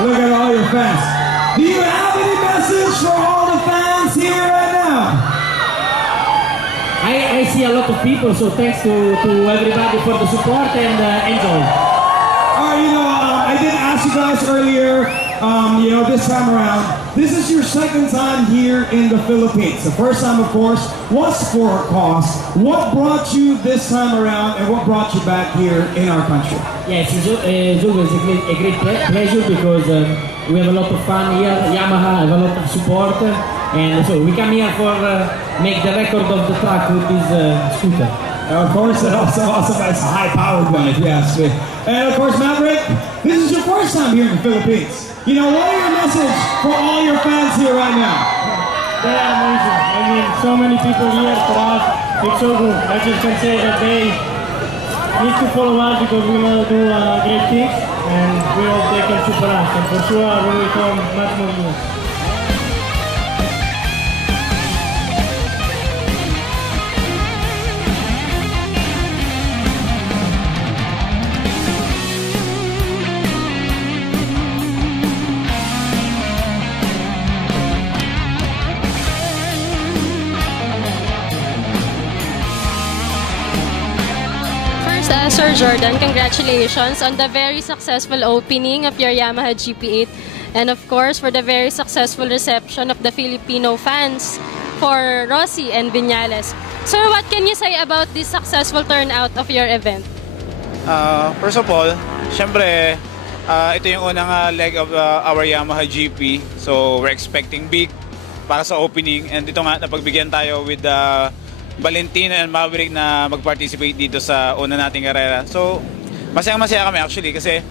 Look at all your fans. Do you have any message for all the fans here right now? I see a lot of people, so thanks to everybody for the support and enjoy. I did ask you guys earlier, this time around, this is your second time here in the Philippines. The first time, of course, was for a cause. What brought you this time around and what brought you back here in our country? Yes, it's always a great pleasure because we have a lot of fun here. Yamaha have a lot of support, and so we come here for make the record of the track with this scooter. Of course, it also has a high-powered one, if you ask me. And of course, Maverick, this is your first time here in the Philippines. What are your message for all your fans here right now? They are amazing. I mean, so many people here for us. It's so good. I just can say that they need to follow us because we want to do great things, and we hope they can support us. And for sure, we will come much more here. Sir Jordan, congratulations on the very successful opening of your Yamaha GP8 and of course for the very successful reception of the Filipino fans for Rossi and Viñales. Sir, what can you say about this successful turnout of your event? First of all, syempre, ito yung unang leg of our Yamaha GP. So we're expecting big para sa opening, and dito nga napagbigyan tayo with Valentino and Maverick na mag-participate dito sa una nating karera. So, masayang-masaya kami actually kasi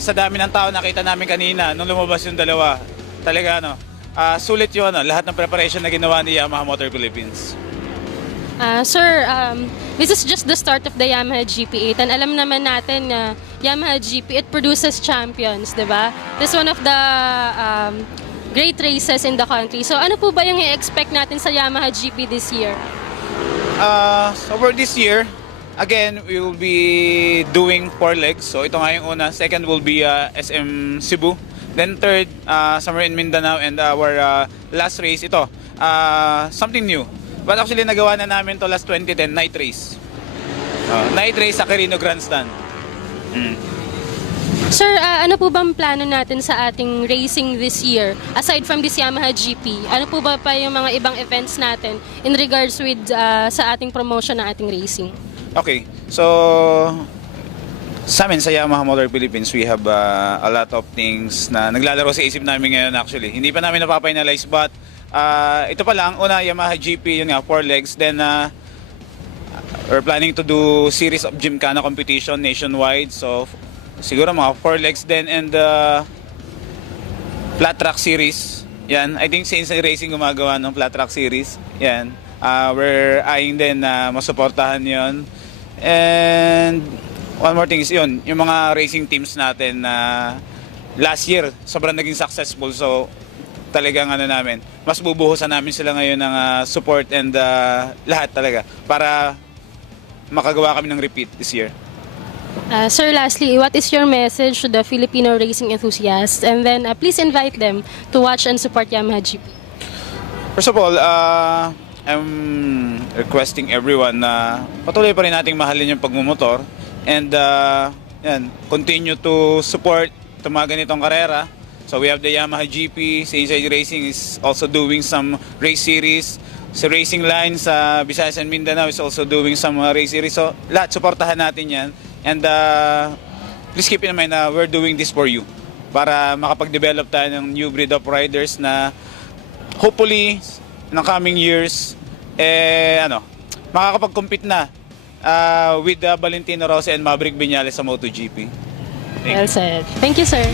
sa dami ng tao nakita namin kanina nung lumabas yung dalawa. Talaga sulit yung lahat ng preparation na ginawa ni Yamaha Motor Philippines. Sir, this is just the start of the Yamaha GP8 and alam naman natin na Yamaha GP8 produces champions, di ba? This is one of the great races in the country. So ano po ba yung i-expect natin sa Yamaha GP this year? So for this year, again, we will be doing 4 legs. So ito nga yung una. Second will be SM Cebu. Then third, somewhere in Mindanao. And our last race, ito, something new. But actually, nagawa na namin to last 2010, night race. Night race sa Quirino Grandstand. Sir, ano po bang plano natin sa ating racing this year? Aside from this Yamaha GP, ano po ba pa yung mga ibang events natin in regards with sa ating promotion ng ating racing? Okay, so sa amin sa Yamaha Motor Philippines, we have a lot of things na naglalaro sa isip namin ngayon actually. Hindi pa namin napapinalize but ito pa lang, una Yamaha GP, yun nga, 4 legs. Then we're planning to do series of Gymkhana competition nationwide. So siguro mga 4 legs din and flat track series. Yan, I think sa Inside Racing gumagawa ng flat track series. Yan, we're eyeing din na masuportahan yon. And one more thing is yun, yung mga racing teams natin na last year sobrang naging successful. So talagang namin, mas bubuhusan namin sila ngayon ng support and lahat talaga para makagawa kami ng repeat this year. Sir, lastly, what is your message to the Filipino racing enthusiasts? And then please invite them to watch and support Yamaha GP. First of all, I'm requesting everyone na patuloy pa rin nating mahalin yung pagmumotor and continue to support itong mga ganitong karera. So we have the Yamaha GP, sa Inside Racing is also doing some race series. Sa Racing Line sa Visayas and Mindanao is also doing some race series. So lahat, supportahan natin yan. And please keep in mind na we're doing this for you para makapag-develop tayo ng new breed of riders na hopefully in the coming years makakapag-compete na with Valentino Rossi and Maverick Viñales sa MotoGP. Well said. Thank you, sir.